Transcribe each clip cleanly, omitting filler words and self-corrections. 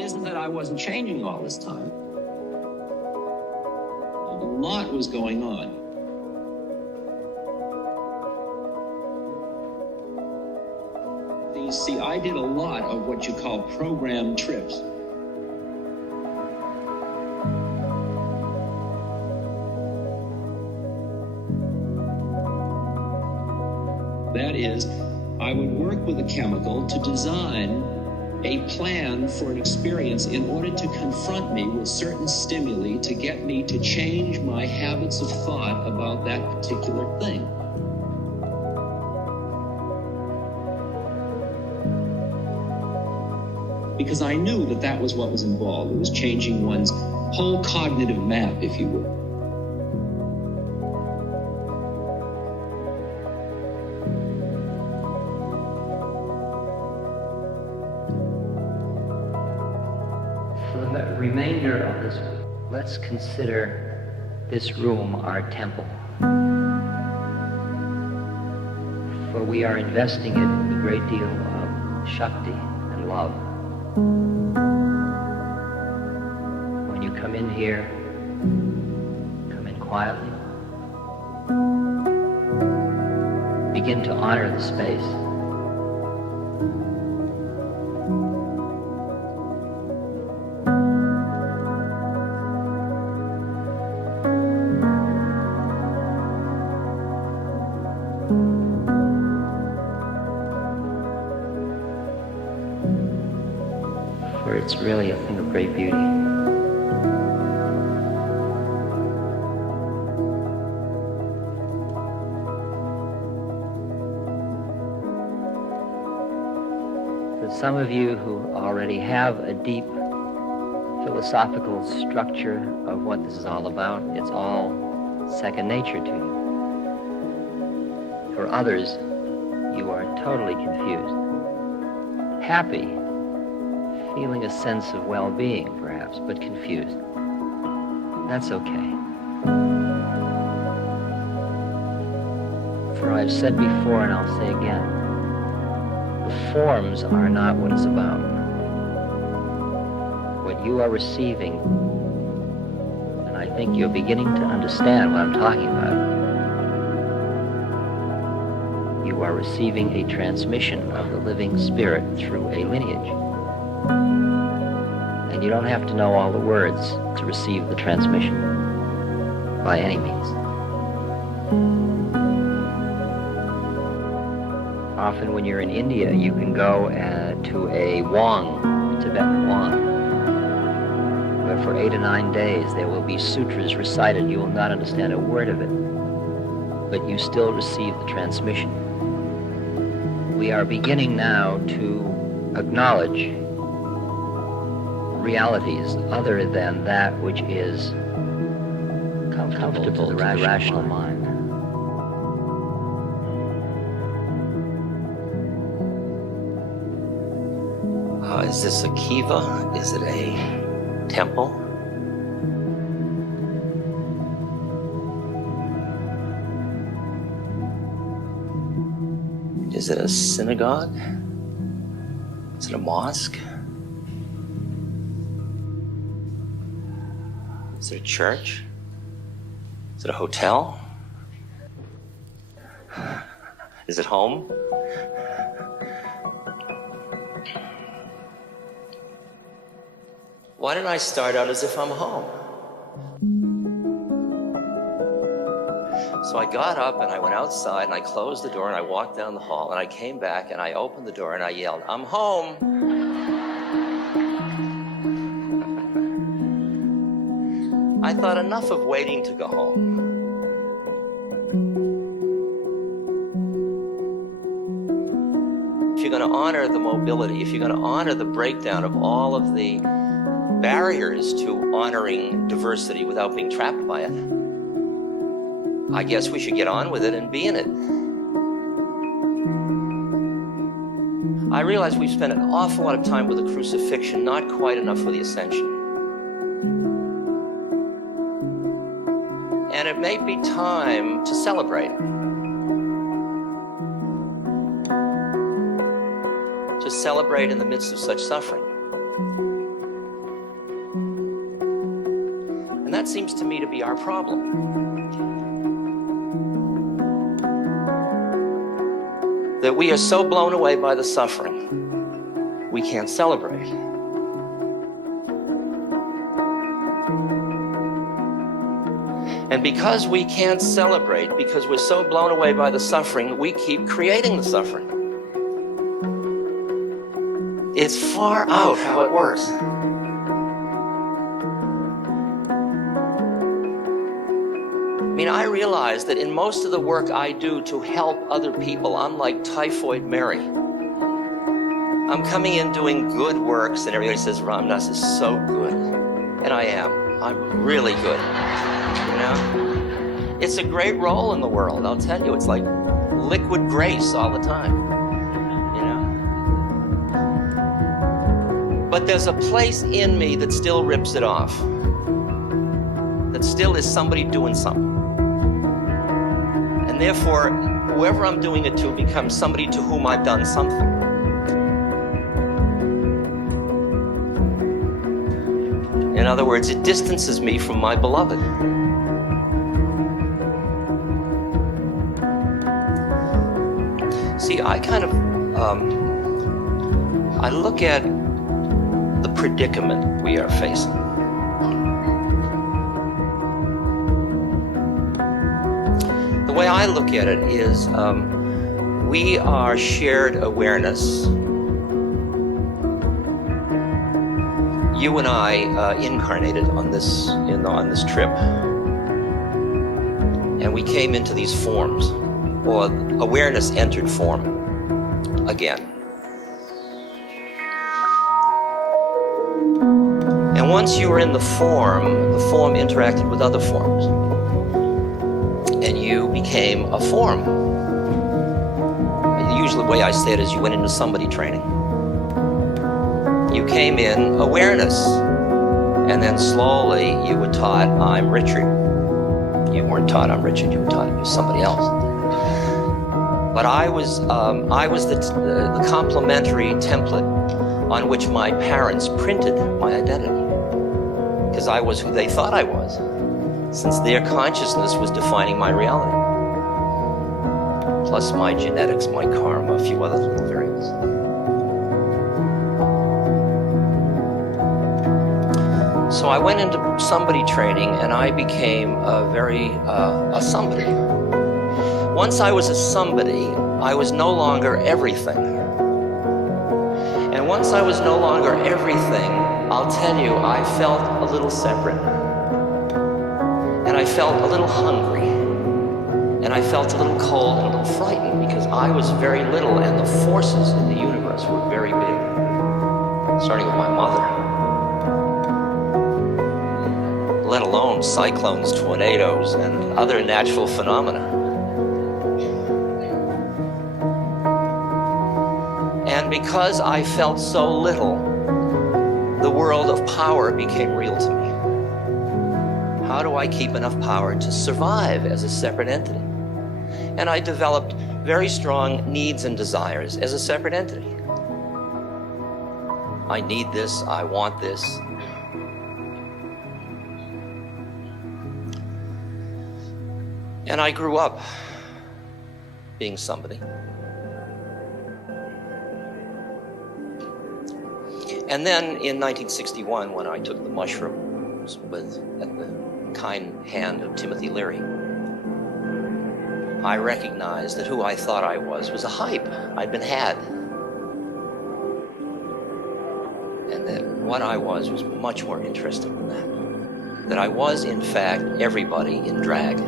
isn't that I wasn't changing all this time. A lot was going on. You see, I did a lot of what you call program trips. That is, I would work with a chemical to design a plan for an experience in order to confront me with certain stimuli to get me to change my habits of thought about that particular thing. Because I knew that that was what was involved. It was changing one's whole cognitive map, if you will. For the remainder of this, let's consider this room our temple. For we are investing it with a great deal of Shakti and love. When you come in here, come in quietly. Begin to honor the space. For it's really a thing of great beauty. For some of you who already have a deep philosophical structure of what this is all about, it's all second nature to you. For others, you are totally confused. Happy, feeling a sense of well-being, perhaps, but confused. That's okay. For I've said before, and I'll say again, the forms are not what it's about. What you are receiving, and I think you're beginning to understand what I'm talking about, you are receiving a transmission of the living spirit through a lineage. And you don't have to know all the words to receive the transmission, by any means. Often when you're in India, you can go to a wang, Tibetan wang, where for 8 or 9 days there will be sutras recited. You will not understand a word of it, but you still receive the transmission. We are beginning now to acknowledge realities other than that which is comfortable to the rational mind. Is this a kiva? Is it a temple? Is it a synagogue? Is it a mosque? Is it a church? Is it a hotel? Is it home? Why didn't I start out as if I'm home? So I got up and I went outside and I closed the door and I walked down the hall and I came back and I opened the door and I yelled, "I'm home." I thought, enough of waiting to go home. If you're going to honor the mobility, if you're going to honor the breakdown of all of the barriers to honoring diversity without being trapped by it, I guess we should get on with it and be in it. I realize we've spent an awful lot of time with the crucifixion, not quite enough with the ascension. And it may be time to celebrate. To celebrate in the midst of such suffering. And that seems to me to be our problem. That we are so blown away by the suffering, we can't celebrate. And because we can't celebrate, because we're so blown away by the suffering, we keep creating the suffering. It's far out how it works. I mean, I realize that in most of the work I do to help other people, I'm like Typhoid Mary. I'm coming in doing good works, and everybody says, Ramdas is so good. And I am. I'm really good. You know? It's a great role in the world, I'll tell you. It's like liquid grace all the time. You know? But there's a place in me that still rips it off. That still is somebody doing something. And therefore, whoever I'm doing it to becomes somebody to whom I've done something. In other words, it distances me from my beloved. See, I kind of, I look at the predicament we are facing. The way I look at it is, we are shared awareness. You and I incarnated on this trip, and we came into these forms, or awareness entered form again. And once you were in the form interacted with other forms, and you became a form. Usually the way I say it is you went into somebody training. You came in awareness, and then slowly you were taught, I'm Richard. You weren't taught I'm Richard, you were taught you're somebody else. But I was the complementary template on which my parents printed my identity. Because I was who they thought I was, since their consciousness was defining my reality. Plus my genetics, my karma, a few other little variables. So I went into somebody training, and I became a somebody. Once I was a somebody, I was no longer everything. And once I was no longer everything, I'll tell you, I felt a little separate. And I felt a little hungry. And I felt a little cold and a little frightened, because I was very little and the forces in the universe were very big. Starting with my mother. Let alone cyclones, tornadoes, and other natural phenomena. And because I felt so little, the world of power became real to me. How do I keep enough power to survive as a separate entity? And I developed very strong needs and desires as a separate entity. I need this, I want this. And I grew up being somebody. And then in 1961, when I took the mushrooms at the kind hand of Timothy Leary, I recognized that who I thought I was a hype. I'd been had. And that what I was much more interesting than that. That I was, in fact, everybody in drag.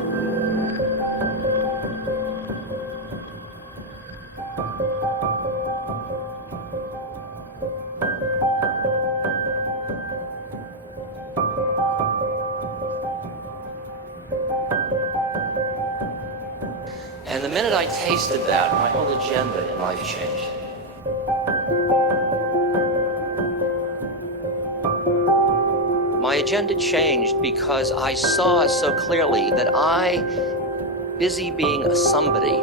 And the minute I tasted that, my whole agenda in life changed. My agenda changed because I saw so clearly that I, busy being a somebody,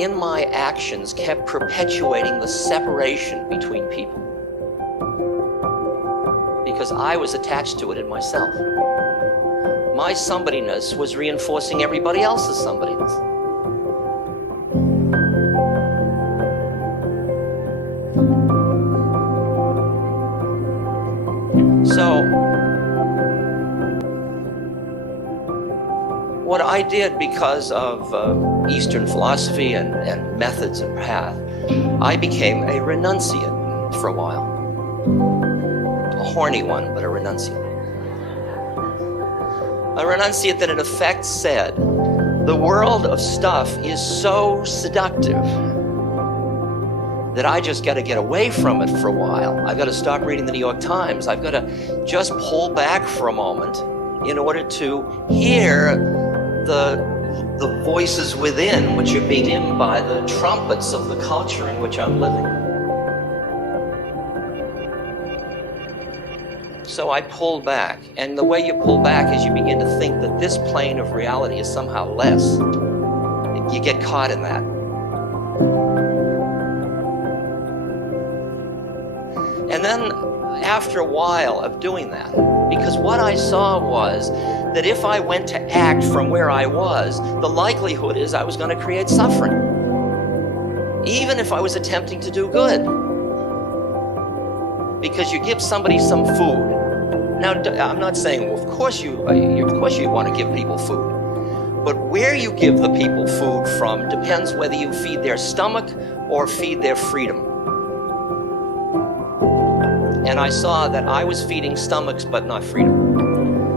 in my actions kept perpetuating the separation between people. Because I was attached to it in myself. my somebodyness was reinforcing everybody else's somebodyness. So, what I did because of Eastern philosophy and methods and path, I became a renunciate for a while. A horny one, but a renunciate. A renunciate that in effect said, the world of stuff is so seductive that I just got to get away from it for a while. I've got to stop reading the New York Times. I've got to just pull back for a moment in order to hear the voices within, which are being in by the trumpets of the culture in which I'm living. So I pulled back, and the way you pull back is you begin to think that this plane of reality is somehow less. You get caught in that. And then after a while of doing that, because what I saw was that if I went to act from where I was, the likelihood is I was going to create suffering, even if I was attempting to do good. Because you give somebody some food. Now, I'm not saying, well, of course you want to give people food. But where you give the people food from depends whether you feed their stomach or feed their freedom. And I saw that I was feeding stomachs but not freedom.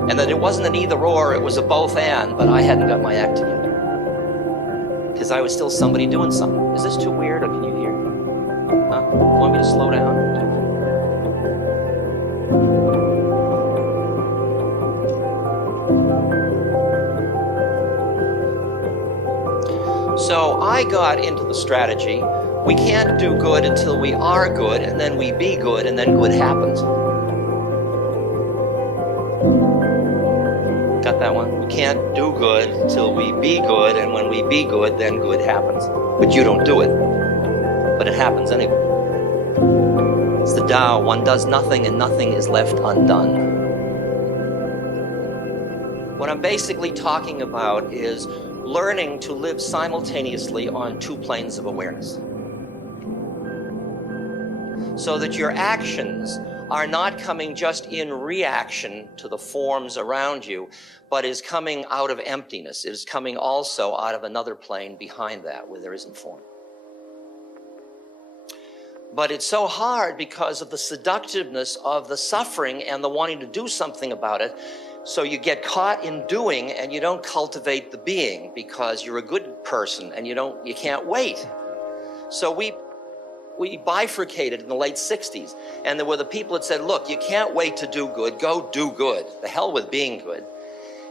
And that it wasn't an either or, it was a both and, but I hadn't got my act together. Because I was still somebody doing something. Is this too weird or can you hear? Huh? Want me to slow down? So I got into the strategy, we can't do good until we are good, and then we be good, and then good happens. Got that one? We can't do good until we be good, and when we be good, then good happens. But you don't do it. But it happens anyway. It's the Tao. One does nothing, and nothing is left undone. What I'm basically talking about is learning to live simultaneously on two planes of awareness. So that your actions are not coming just in reaction to the forms around you, but is coming out of emptiness. It is coming also out of another plane behind that where there isn't form. But it's so hard because of the seductiveness of the suffering and the wanting to do something about it. So you get caught in doing and you don't cultivate the being because you're a good person and you can't wait. So we bifurcated in the late 60s. And there were the people that said, look, you can't wait to do good, go do good. The hell with being good.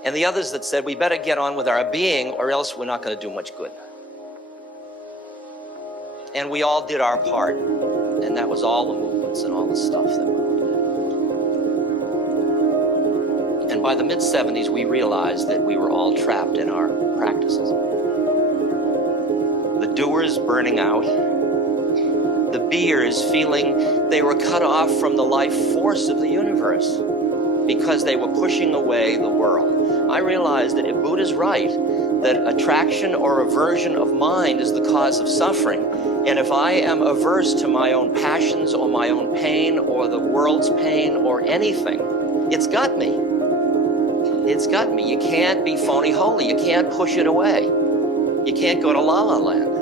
And the others that said, we better get on with our being or else we're not going to do much good. And we all did our part. And that was all the movements and all the stuff that we did. And by the mid-70s, we realized that we were all trapped in our practices. The doers burning out, the beers feeling they were cut off from the life force of the universe because they were pushing away the world. I realized that if Buddha's right, that attraction or aversion of mind is the cause of suffering, and if I am averse to my own passions or my own pain or the world's pain or anything, it's got me. It's got me. You can't be phony holy. You can't push it away. You can't go to La La Land.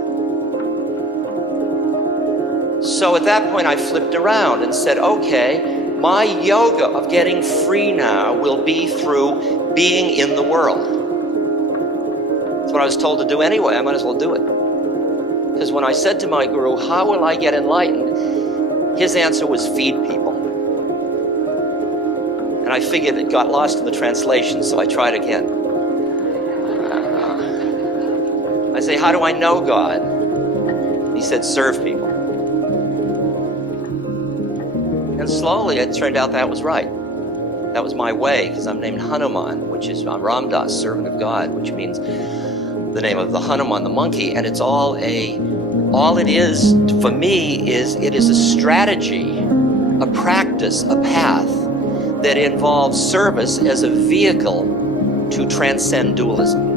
So at that point, I flipped around and said, okay, my yoga of getting free now will be through being in the world. That's what I was told to do anyway. I might as well do it. Because when I said to my guru, how will I get enlightened? His answer was feed people. And I figured it got lost in the translation, so I tried again. I say, how do I know God? He said, serve people. And slowly it turned out that was right. That was my way, because I'm named Hanuman, which is I'm Ramdas, servant of God, which means the name of the Hanuman, the monkey, and it's all it is for me is it is a strategy, a practice, a path that involves service as a vehicle to transcend dualism.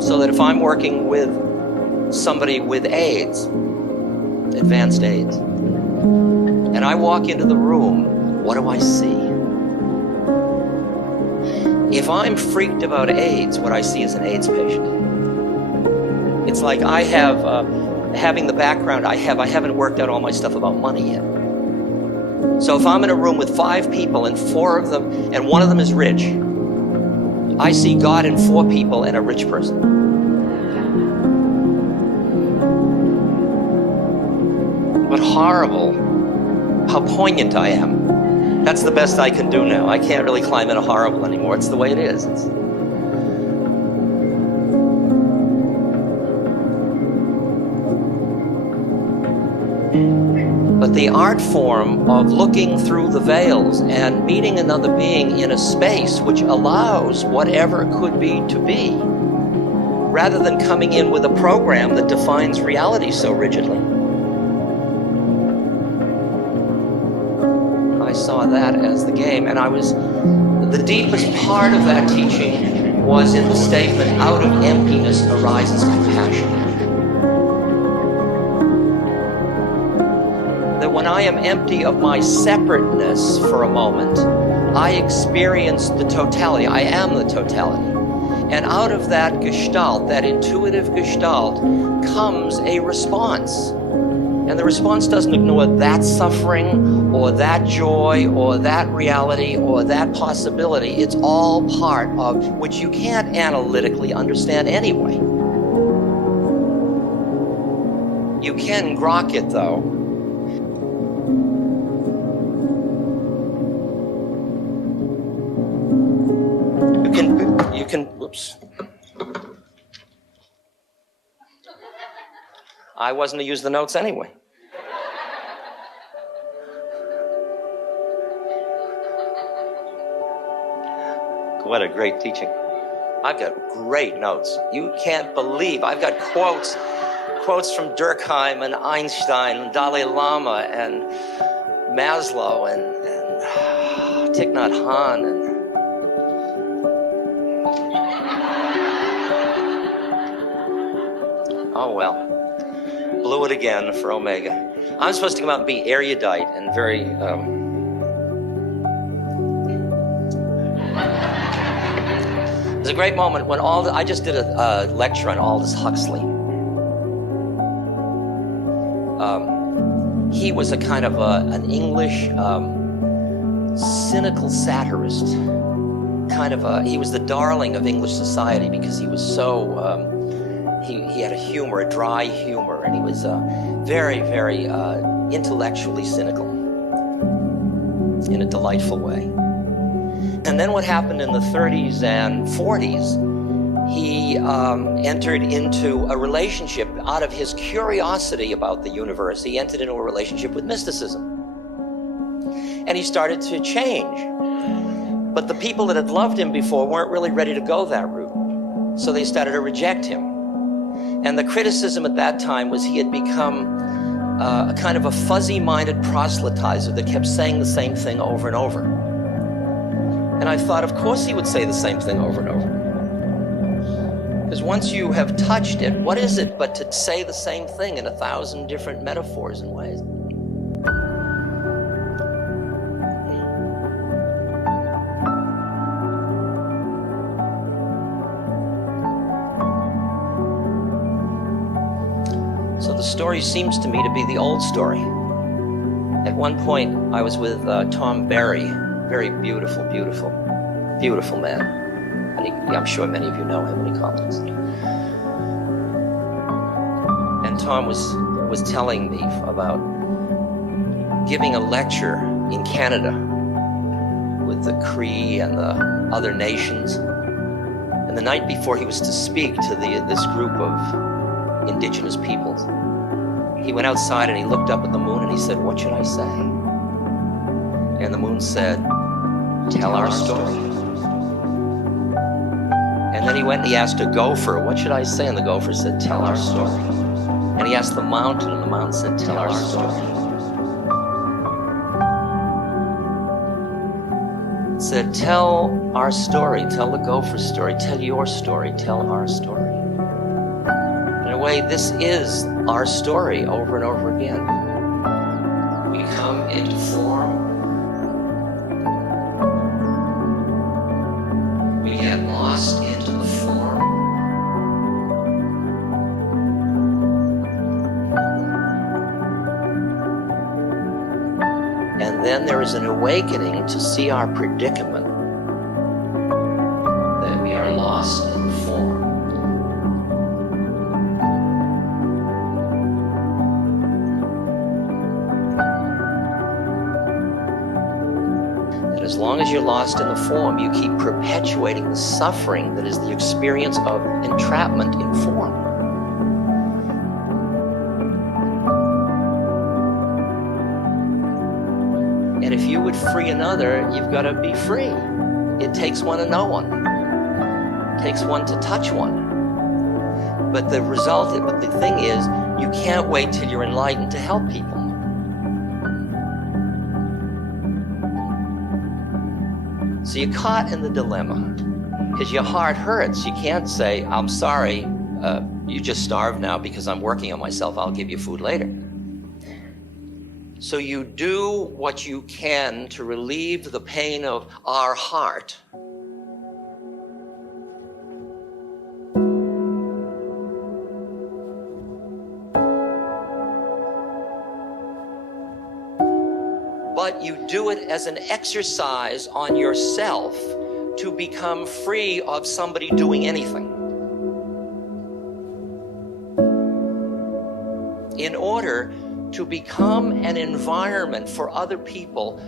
So that if I'm working with somebody with AIDS, advanced AIDS, and I walk into the room, what do I see? If I'm freaked about AIDS, what I see is an AIDS patient. It's like I have, having the background I haven't worked out all my stuff about money yet. So if I'm in a room with 5 people and 4 of them, and one of them is rich, I see God in 4 people and a rich person. But horrible, how poignant I am. That's the best I can do now. I can't really climb into horrible anymore. It's the way it is. But the art form of looking through the veils and meeting another being in a space which allows whatever could be to be, rather than coming in with a program that defines reality so rigidly. I saw that as the game, and the deepest part of that teaching was in the statement, out of emptiness arises compassion. That when I am empty of my separateness for a moment, I experience the totality. I am the totality. And out of that gestalt, that intuitive gestalt, comes a response. And the response doesn't ignore that suffering, or that joy, or that reality, or that possibility. It's all part of which you can't analytically understand anyway. You can grok it, though. You can, whoops. I wasn't to use the notes anyway. What a great teaching. I've got great notes. You can't believe, I've got quotes from Durkheim and Einstein and Dalai Lama and Maslow and Thich Nhat Hanh and oh well. Blew it again for Omega. I'm supposed to come out and be erudite and very There's a great moment when I just did a lecture on Aldous Huxley. He was a kind of an English cynical satirist. He was the darling of English society because he was so he had a humor, a dry humor, and he was very, very intellectually cynical in a delightful way. And then what happened in the 30s and 40s, he entered into a relationship out of his curiosity about the universe. He entered into a relationship with mysticism. And he started to change. But the people that had loved him before weren't really ready to go that route. So they started to reject him. And the criticism at that time was he had become a kind of a fuzzy-minded proselytizer that kept saying the same thing over and over. And I thought, of course he would say the same thing over and over. Because once you have touched it, what is it but to say the same thing in 1,000 different metaphors and ways? So the story seems to me to be the old story. At one point, I was with Tom Berry, very beautiful, beautiful, beautiful man. And I'm sure many of you know him, and he comments. And Tom was telling me about giving a lecture in Canada with the Cree and the other nations. And the night before he was to speak to this group of indigenous peoples, he went outside and he looked up at the moon and he said, "What should I say?" And the moon said, "Tell our story." And then he went and he asked a gopher, "What should I say?" And the gopher said, "Tell our story." And he asked the mountain, and the mountain said, "Tell our story." said, tell our story, tell the gopher story, tell your story, tell our story. In a way, this is our story over and over again. We come into form. We get lost into the form. And then there is an awakening to see our predicament, that we are lost in form. That as long as you're lost in the form, you keep perpetuating the suffering that is the experience of entrapment in form. And if you would free another, you've got to be free. It takes one to know one. It takes one to touch one. But the thing is, you can't wait till you're enlightened to help people. So you're caught in the dilemma, because your heart hurts. You can't say, I'm sorry, you just starved now because I'm working on myself. I'll give you food later. So you do what you can to relieve the pain of our heart. But you do it as an exercise on yourself to become free of somebody doing anything. In order to become an environment for other people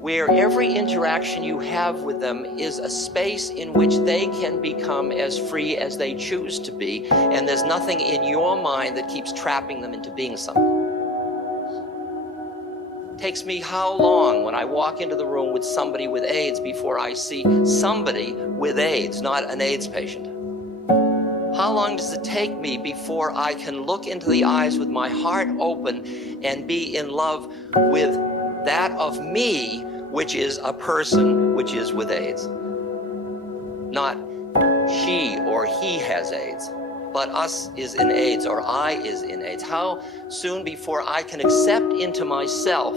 where every interaction you have with them is a space in which they can become as free as they choose to be, and there's nothing in your mind that keeps trapping them into being something. It takes me how long when I walk into the room with somebody with AIDS before I see somebody with AIDS, not an AIDS patient? How long does it take me before I can look into the eyes with my heart open and be in love with that of me, which is a person which is with AIDS? Not she or he has AIDS, but us is in AIDS or I is in AIDS. How soon before I can accept into myself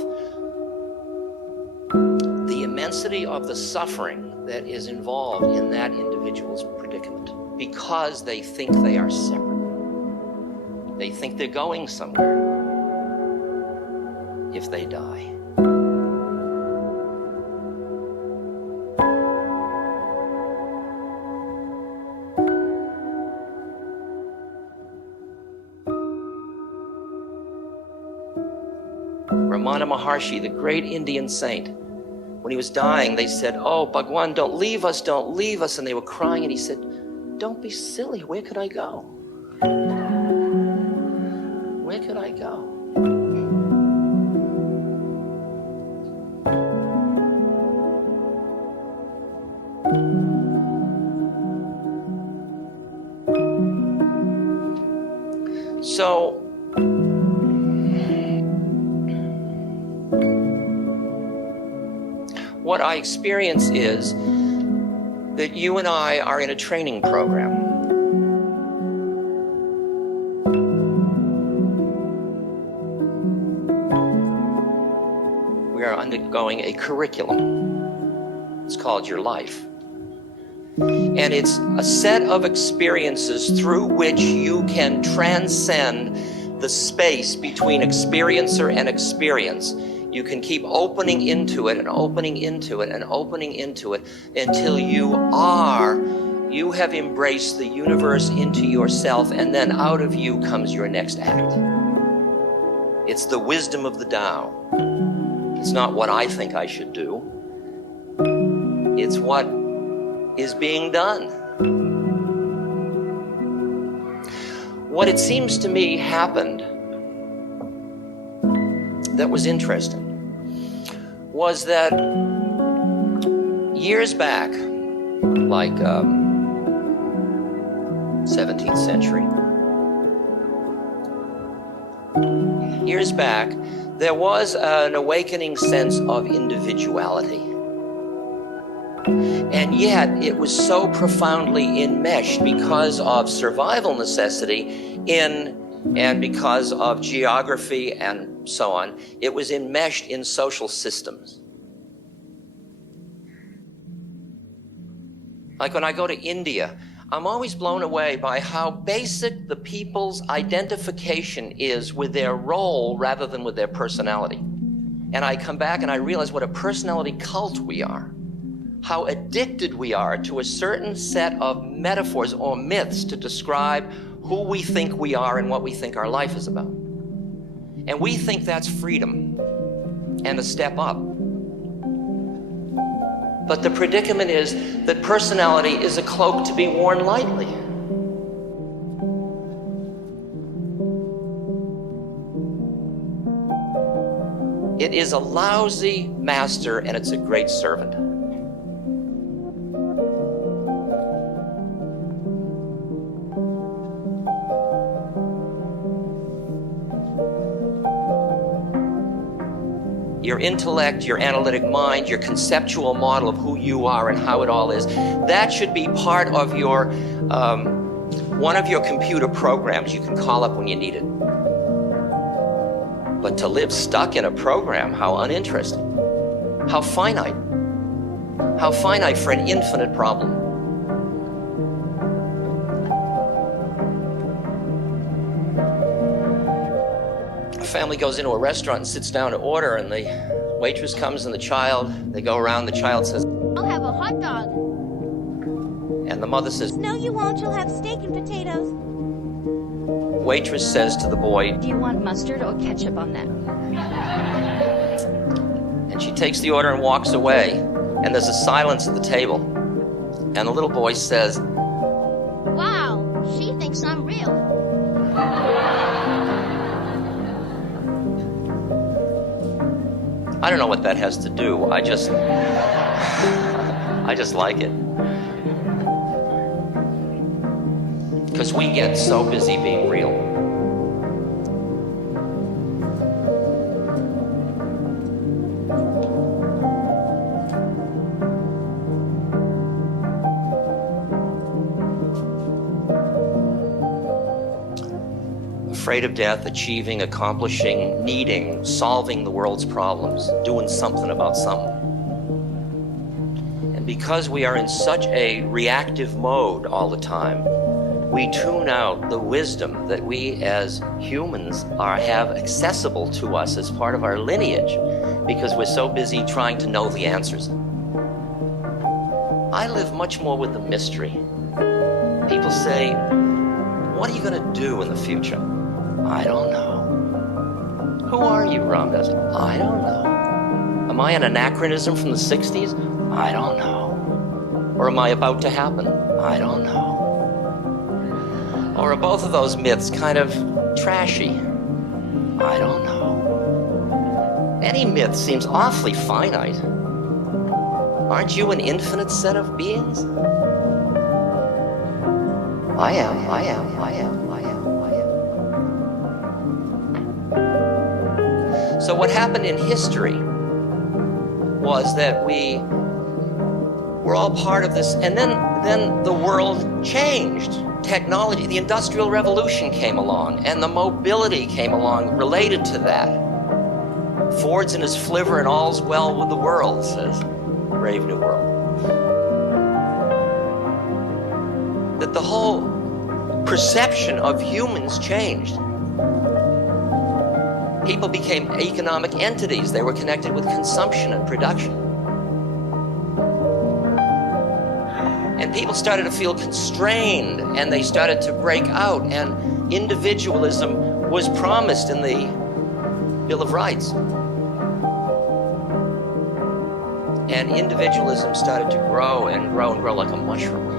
the immensity of the suffering that is involved in that individual's predicament? Because they think they are separate. They think they're going somewhere if they die. Ramana Maharshi, the great Indian saint, when he was dying, they said, "Oh, Bhagwan, don't leave us, don't leave us." And they were crying, and he said, "Don't be silly. Where could I go? Where could I go?" So, what I experience is that you and I are in a training program. We are undergoing a curriculum. It's called Your Life. And it's a set of experiences through which you can transcend the space between experiencer and experience. You can keep opening into it and opening into it and opening into it until you have embraced the universe into yourself, and then out of you comes your next act. It's the wisdom of the Tao. It's not what I think I should do. It's what is being done. What it seems to me happened that was interesting was that years back, like 17th century, years back, there was an awakening sense of individuality. And yet it was so profoundly enmeshed because of survival necessity and because of geography and so on. It was enmeshed in social systems. Like when I go to India, I'm always blown away by how basic the people's identification is with their role rather than with their personality. And I come back and I realize what a personality cult we are. How addicted we are to a certain set of metaphors or myths to describe who we think we are and what we think our life is about. And we think that's freedom and a step up. But the predicament is that personality is a cloak to be worn lightly. It is a lousy master and it's a great servant. Your intellect, your analytic mind, your conceptual model of who you are and how it all is, that should be part of your, one of your computer programs you can call up when you need it. But to live stuck in a program, how uninteresting. How finite. How finite for an infinite problem. A family goes into a restaurant and sits down to order, and the waitress comes and the child, they go around, the child says, I'll have a hot dog. And the mother says, No, you won't. You'll have steak and potatoes. Waitress says to the boy, Do you want mustard or ketchup on that? And she takes the order and walks away, and there's a silence at the table. And the little boy says, Wow, she thinks I'm real. I don't know what that has to do. I just like it. Because we get so busy being real. Afraid of death, achieving, accomplishing, needing, solving the world's problems, doing something about something. And because we are in such a reactive mode all the time, we tune out the wisdom that we as humans have accessible to us as part of our lineage because we're so busy trying to know the answers. I live much more with the mystery. People say, what are you going to do in the future? I don't know. Who are you, Ramdas? I don't know. Am I an anachronism from the 60s? I don't know. Or am I about to happen? I don't know. Or are both of those myths kind of trashy? I don't know. Any myth seems awfully finite. Aren't you an infinite set of beings? I am. So what happened in history was that we were all part of this, and then the world changed. Technology, the Industrial Revolution came along, and the mobility came along related to that. Ford's in his flivver and all's well with the world, says Brave New World. That the whole perception of humans changed. People became economic entities. They were connected with consumption and production. And people started to feel constrained, and they started to break out, and individualism was promised in the Bill of Rights. And individualism started to grow and grow and grow like a mushroom.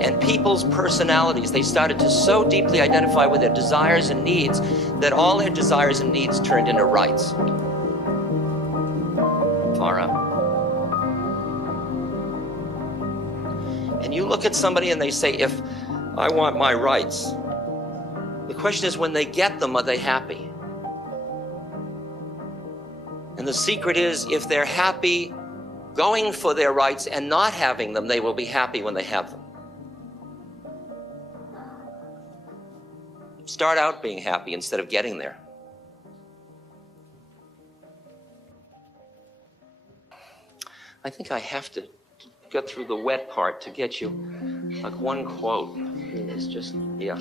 And people's personalities, they started to so deeply identify with their desires and needs that all their desires and needs turned into rights. Far out. And you look at somebody and they say, if I want my rights, the question is, when they get them, are they happy? And the secret is, if they're happy going for their rights and not having them, they will be happy when they have them. Start out being happy instead of getting there. I think I have to get through the wet part to get you like one quote. It's just, yeah.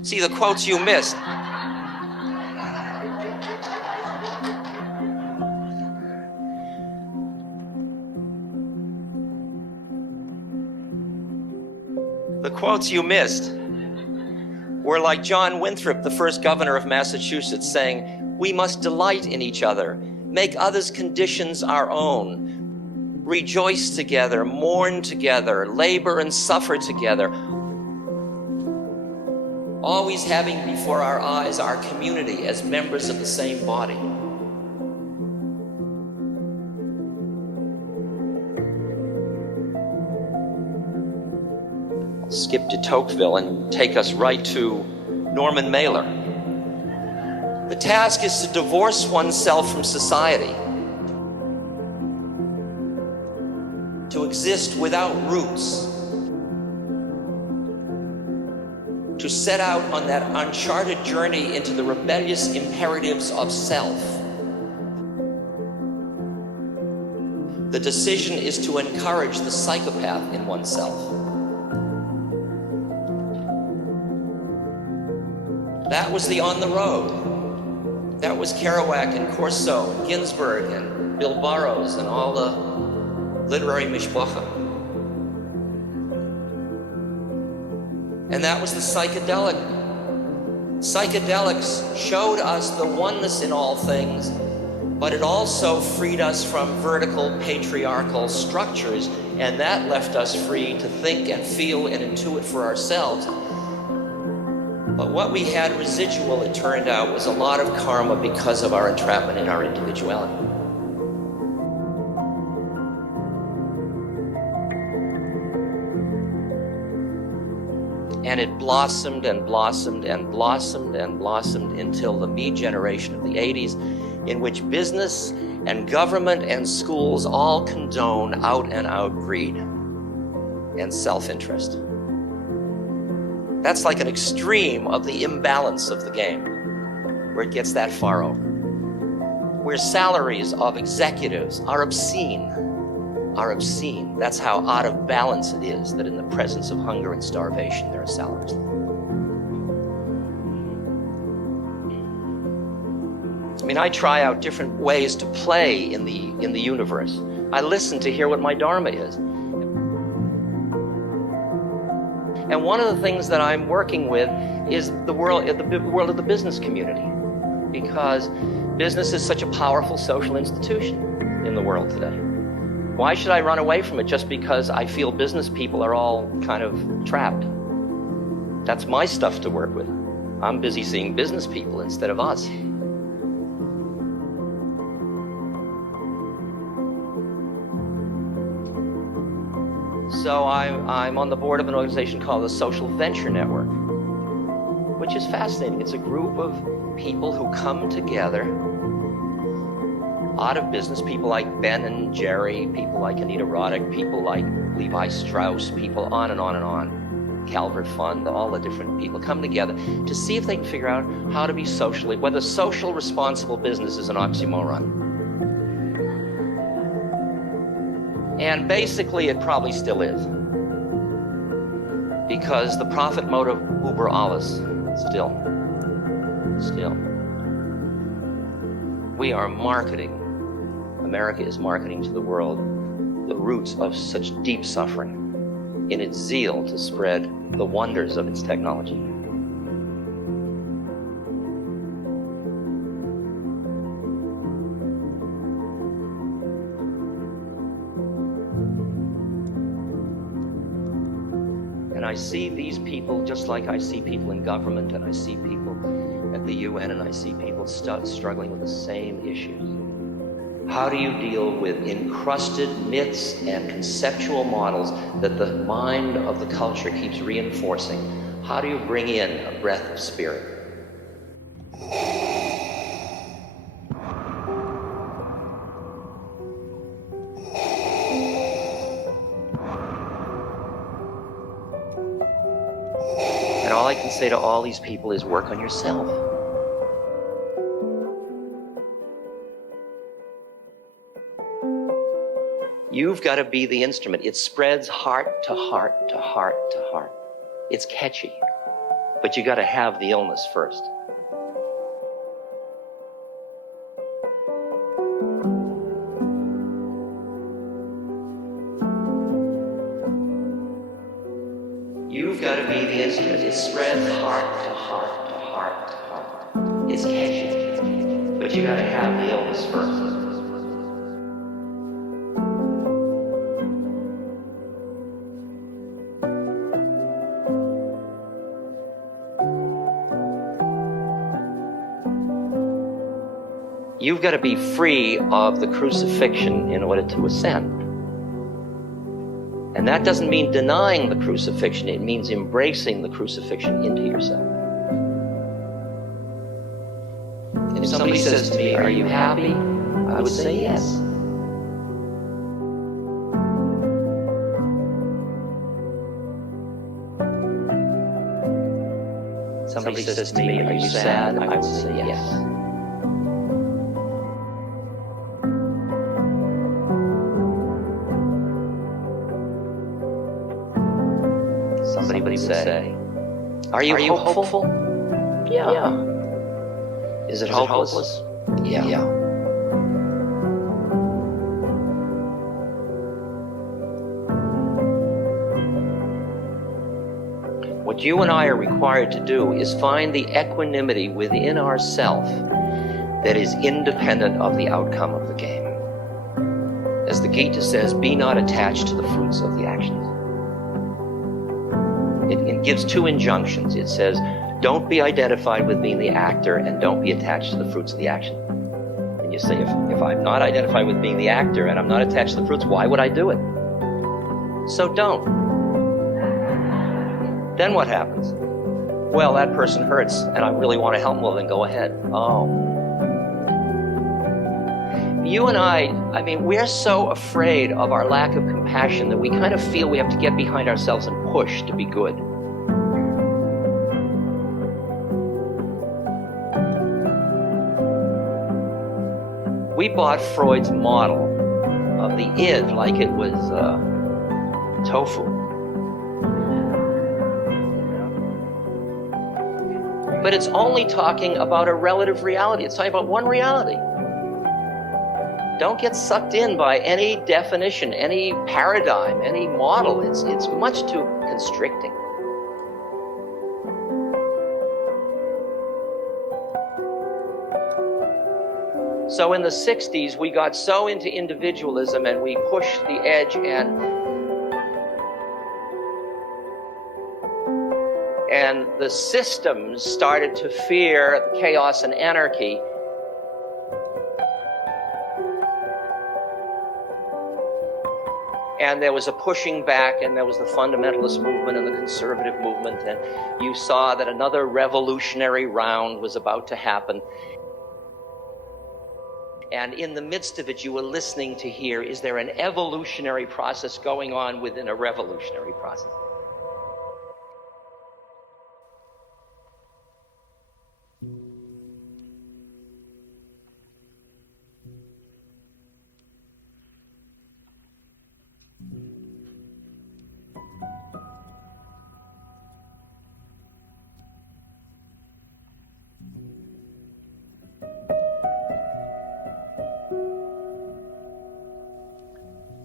See, the quotes you missed. The quotes you missed were like John Winthrop, the first governor of Massachusetts, saying, "We must delight in each other, make others' conditions our own, rejoice together, mourn together, labor and suffer together, always having before our eyes our community as members of the same body." Skip to Tocqueville and take us right to Norman Mailer. The task is to divorce oneself from society, to exist without roots, to set out on that uncharted journey into the rebellious imperatives of self. The decision is to encourage the psychopath in oneself. That was the On the Road. That was Kerouac and Corso and Ginsberg and Bill Burroughs and all the literary mishpacha. And that was the psychedelic. Psychedelics showed us the oneness in all things, but it also freed us from vertical patriarchal structures, and that left us free to think and feel and intuit for ourselves. But what we had residual, it turned out, was a lot of karma because of our entrapment in our individuality. And it blossomed and blossomed and blossomed and blossomed until the me generation of the 80s, in which business and government and schools all condone out and out greed and self-interest. That's like an extreme of the imbalance of the game, where it gets that far over. Where salaries of executives are obscene. That's how out of balance it is, that in the presence of hunger and starvation, there are salaries. I mean, I try out different ways to play in the universe. I listen to hear what my dharma is. And one of the things that I'm working with is the world of the business community, because business is such a powerful social institution in the world today. Why should I run away from it just because I feel business people are all kind of trapped? That's my stuff to work with. I'm busy seeing business people instead of us. So I'm on the board of an organization called the Social Venture Network, which is fascinating. It's a group of people who come together out of business, people like Ben and Jerry, people like Anita Roddick, people like Levi Strauss, people on and on and on, Calvert Fund, all the different people come together to see if they can figure out how to be socially, whether social responsible business is an oxymoron. And basically, it probably still is. Because the profit motive uber alles, still. We are marketing, America is marketing to the world the roots of such deep suffering in its zeal to spread the wonders of its technology. And I see these people just like I see people in government, and I see people at the UN, and I see people struggling with the same issues. How do you deal with encrusted myths and conceptual models that the mind of the culture keeps reinforcing? How do you bring in a breath of spirit? I can say to all these people is work on yourself. You've got to be the instrument. It spreads heart to heart to heart to heart. It's catchy, but you got to have the illness first. You've got to be the instrument. It spreads heart to heart to heart to heart. It's catchy, but you got to have the illness first. You've got to be free of the crucifixion in order to ascend. And that doesn't mean denying the crucifixion, it means embracing the crucifixion into yourself. If somebody says to me, "Are you happy?" I would say yes. Somebody says to me, "Are you sad?" I would say yes. Somebody would say, Are you hopeful? Yeah. Is it hopeless? Yeah. What you and I are required to do is find the equanimity within ourself that is independent of the outcome of the game. As the Gita says, be not attached to the fruits of the actions. It gives two injunctions. It says, don't be identified with being the actor and don't be attached to the fruits of the action. And you say, if I'm not identified with being the actor and I'm not attached to the fruits, why would I do it? So don't. Then what happens? Well, that person hurts and I really want to help them. Well, then go ahead. Oh. You and I mean, we're so afraid of our lack of compassion that we kind of feel we have to get behind ourselves and push to be good. We bought Freud's model of the id like it was tofu. But it's only talking about a relative reality. It's talking about one reality. Don't get sucked in by any definition, any paradigm, any model. It's much too constricting. So in the 60s, we got so into individualism and we pushed the edge and the systems started to fear chaos and anarchy. And there was a pushing back, and there was the fundamentalist movement and the conservative movement, and you saw that another revolutionary round was about to happen. And in the midst of it, you were listening to hear, is there an evolutionary process going on within a revolutionary process?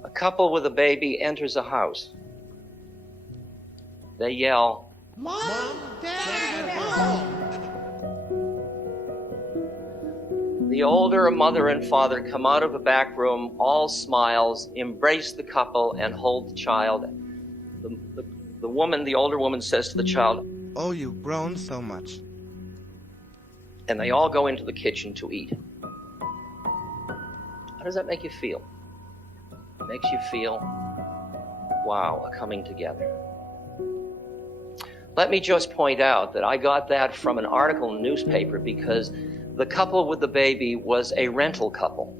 A couple with a baby enters a house. They yell, "Mom, Dad, Mom!" The older mother and father come out of a back room, all smiles, embrace the couple, and hold the child. The older woman says to the child, "Oh, you've grown so much." And they all go into the kitchen to eat. How does that make you feel? It makes you feel, wow, a coming together. Let me just point out that I got that from an article in the newspaper because the couple with the baby was a rental couple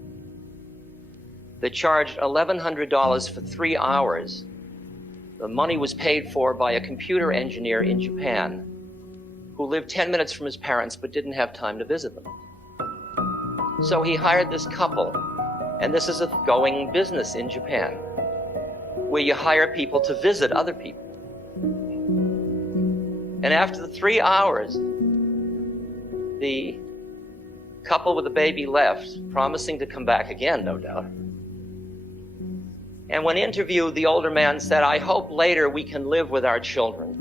that charged $1,100 for 3 hours. The money was paid for by a computer engineer in Japan who lived 10 minutes from his parents but didn't have time to visit them. So he hired this couple, and this is a going business in Japan, where you hire people to visit other people. And after the 3 hours, the couple with the baby left, promising to come back again, no doubt. And when interviewed, the older man said, "I hope later we can live with our children."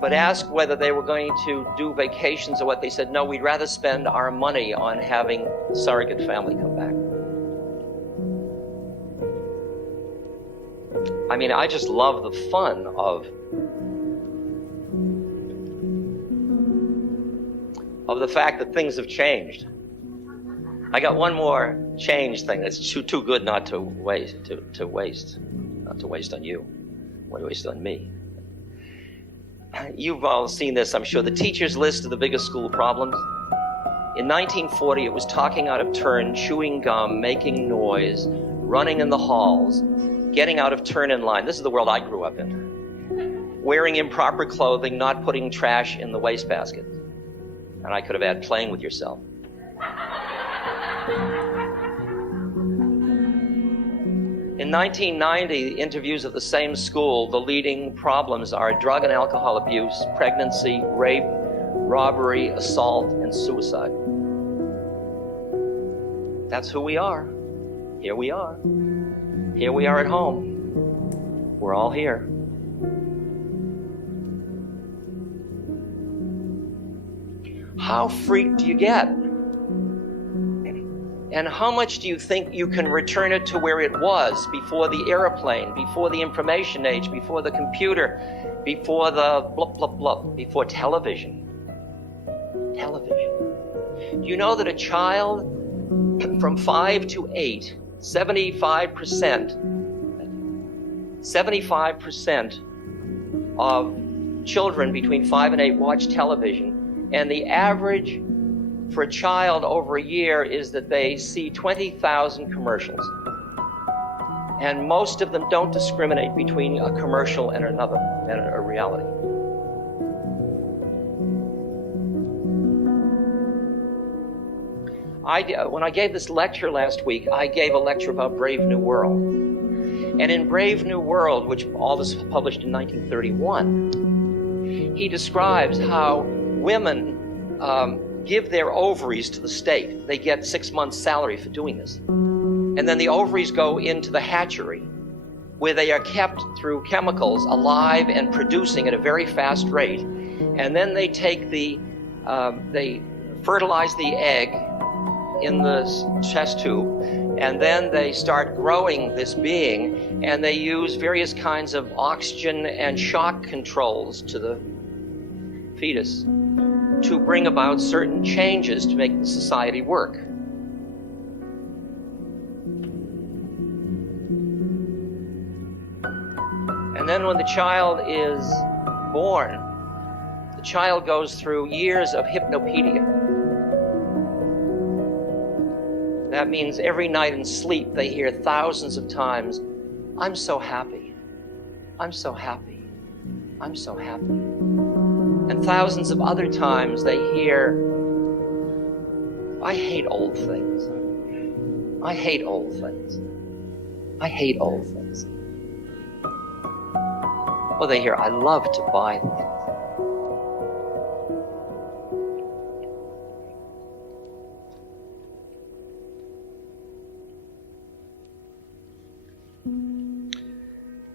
But asked whether they were going to do vacations or what, they said, "No, we'd rather spend our money on having surrogate family come back." I mean, I just love the fun of the fact that things have changed. I got one more change thing that's too good not to waste, not to waste on you, or waste on me. You've all seen this, I'm sure. The teacher's list of the biggest school problems. In 1940, it was talking out of turn, chewing gum, making noise, running in the halls, getting out of turn in line. This is the world I grew up in. Wearing improper clothing, not putting trash in the wastebasket. And I could have added playing with yourself. In 1990, interviews at the same school, the leading problems are drug and alcohol abuse, pregnancy, rape, robbery, assault, and suicide. That's who we are. Here we are. Here we are at home. We're all here. How freaked do you get? And how much do you think you can return it to where it was before the airplane, before the information age, before the computer, before the blah, blah, blah, before television? Television. Do you know that a child from 5 to 8, 75% of children between 5 and 8 watch television, and the average for a child over a year is that they see 20,000 commercials. And most of them don't discriminate between a commercial and another, and a reality. When I gave this lecture last week, I gave a lecture about Brave New World. And in Brave New World, which all this was published in 1931, he describes how women give their ovaries to the state. They get 6 months' salary for doing this. And then the ovaries go into the hatchery, where they are kept through chemicals alive and producing at a very fast rate. And then they take they fertilize the egg in the chest tube, and then they start growing this being, and they use various kinds of oxygen and shock controls to the fetus to bring about certain changes to make the society work. And then when the child is born, the child goes through years of hypnopedia. That means every night in sleep they hear thousands of times, "I'm so happy, I'm so happy, I'm so happy." And thousands of other times they hear, "I hate old things. I hate old things. I hate old things." Or they hear, "I love to buy things."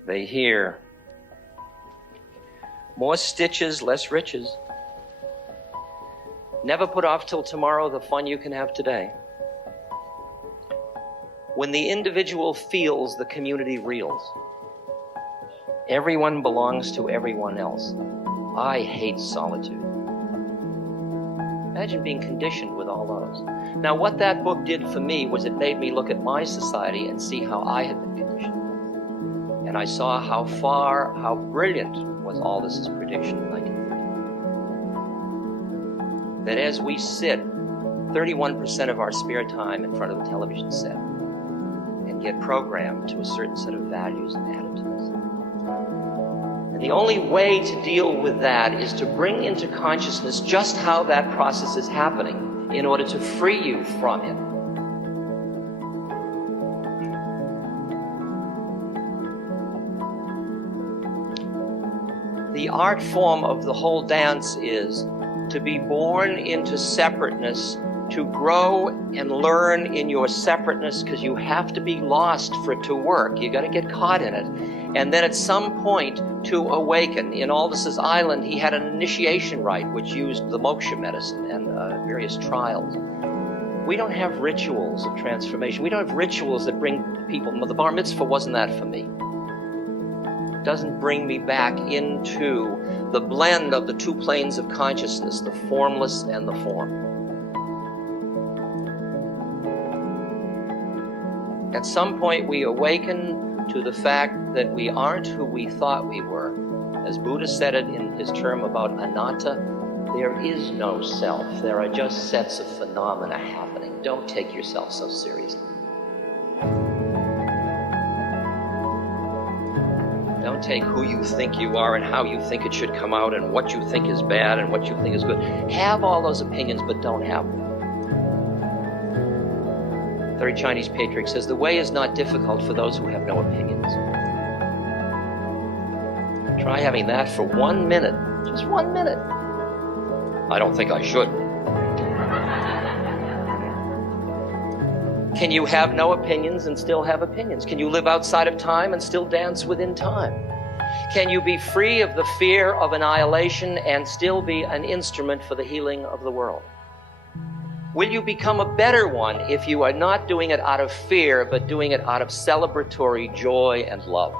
They hear, "More stitches, less riches. Never put off till tomorrow the fun you can have today." When the individual feels, the community reels. Everyone belongs to everyone else. I hate solitude. Imagine being conditioned with all those. Now, what that book did for me was it made me look at my society and see how I had been conditioned. And I saw how brilliant was all this prediction in 1930. That as we sit 31% of our spare time in front of the television set and get programmed to a certain set of values and attitudes, and The only way to deal with that is to bring into consciousness just how that process is happening in order to free you from it. The art form of the whole dance is to be born into separateness, to grow and learn in your separateness, because you have to be lost for it to work. You got to get caught in it. And then at some point to awaken. In Aldous' Island, he had an initiation rite which used the moksha medicine and various trials. We don't have rituals of transformation. We don't have rituals that bring people. The bar mitzvah wasn't that for me. It doesn't bring me back into the blend of the two planes of consciousness, the formless and the form. At some point we awaken to the fact that we aren't who we thought we were. As Buddha said it in his term about anatta, there is no self. There are just sets of phenomena happening. Don't take yourself so seriously. Don't take who you think you are and how you think it should come out and what you think is bad and what you think is good. Have all those opinions, but don't have them. Third Chinese patriarch says, the way is not difficult for those who have no opinions. Try having that for 1 minute. Just 1 minute. I don't think I should. Can you have no opinions and still have opinions? Can you live outside of time and still dance within time? Can you be free of the fear of annihilation and still be an instrument for the healing of the world? Will you become a better one if you are not doing it out of fear, but doing it out of celebratory joy and love?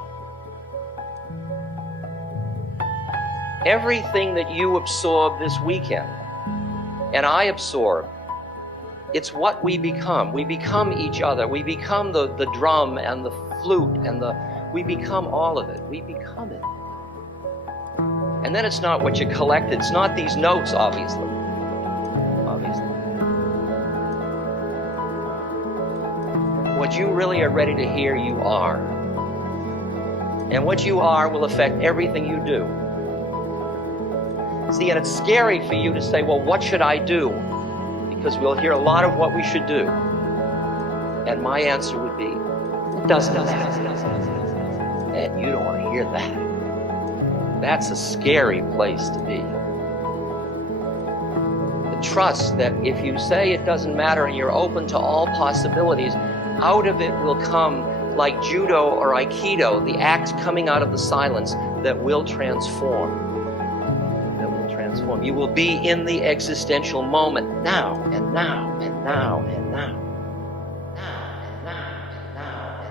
Everything that you absorb this weekend, and I absorb, it's what we become. We become each other. We become the drum and the flute and we become all of it. We become it. And then it's not what you collect. It's not these notes, obviously. What you really are ready to hear, you are. And what you are will affect everything you do. See, and it's scary for you to say, well, what should I do? Because we'll hear a lot of what we should do. And my answer would be, it doesn't matter. And you don't want to hear that. That's a scary place to be. The trust that if you say it doesn't matter and you're open to all possibilities, out of it will come, like judo or aikido, the act coming out of the silence that will transform. You will be in the existential moment now and now and now and now. Now and now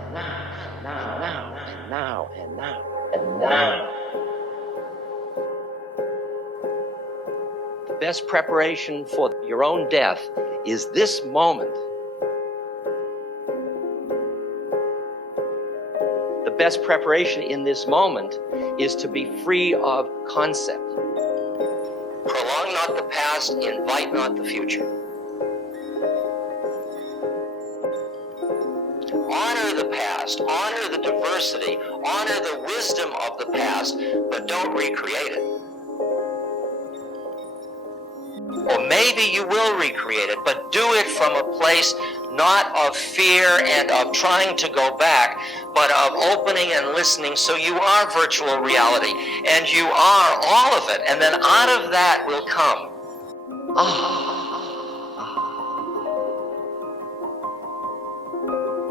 and now and now and now and now. The best preparation for your own death is this moment. The best preparation in this moment is to be free of concept. Prolong not the past, invite not the future. Honor the past, honor the diversity, honor the wisdom of the past, but don't recreate it. Or maybe you will recreate it, but do it from a place not of fear and of trying to go back, but of opening and listening, so you are virtual reality, and you are all of it, and then out of that will come,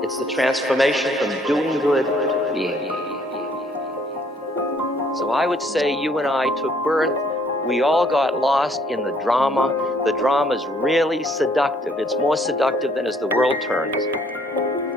It's the transformation from doing good to being good. So I would say you and I took birth. We all got lost in the drama. The drama is really seductive. It's more seductive than as the world turns.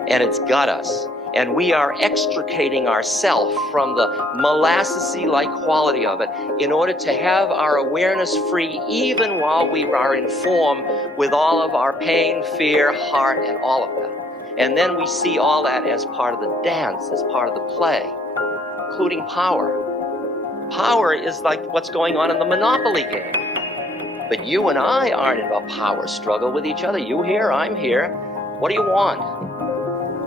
And it's got us. And we are extricating ourselves from the molassesy-like quality of it in order to have our awareness free even while we are in form with all of our pain, fear, heart, and all of that. And then we see all that as part of the dance, as part of the play, including power. Power is like what's going on in the Monopoly game. But you and I aren't in a power struggle with each other. You here, I'm here. What do you want?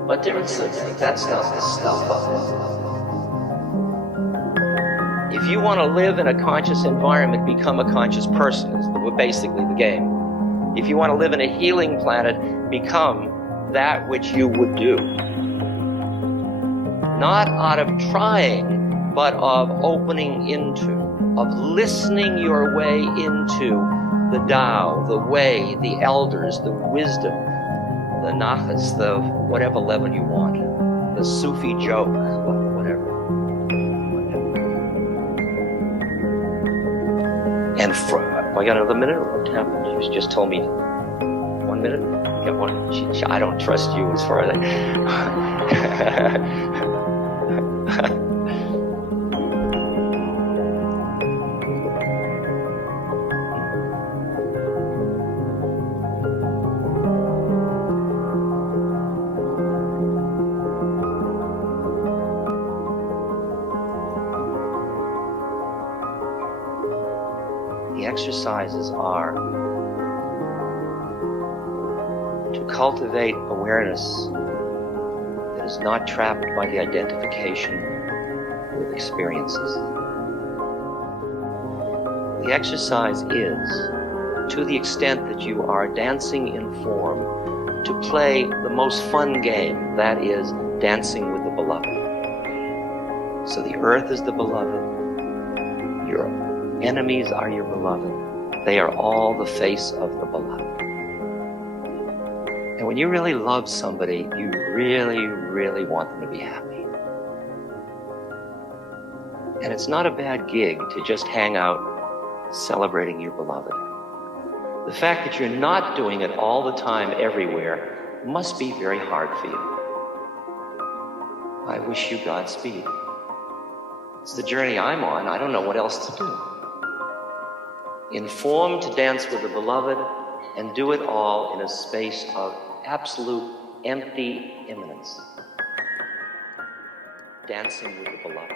What difference does it make? That's not the stuff of it. If you want to live in a conscious environment, become a conscious person, is basically the game. If you want to live in a healing planet, become that which you would do. Not out of trying, but of opening into, of listening your way into the Tao, the way, the elders, the wisdom, the nachas, the whatever level you want, the Sufi joke, whatever. And I got another minute? What happened? She just told me 1 minute? Got one. I don't trust you as far as The exercises are to cultivate awareness that is not trapped by the identification with experiences. The exercise is, to the extent that you are dancing in form, to play the most fun game, that is, dancing with the beloved. So the earth is the beloved, your enemies are your beloved. They are all the face of the beloved. And when you really love somebody, you really, really want them to be happy. And it's not a bad gig to just hang out celebrating your beloved. The fact that you're not doing it all the time everywhere must be very hard for you. I wish you Godspeed. It's the journey I'm on. I don't know what else to do. Inform to dance with the beloved and do it all in a space of absolute empty immanence. Dancing with the beloved.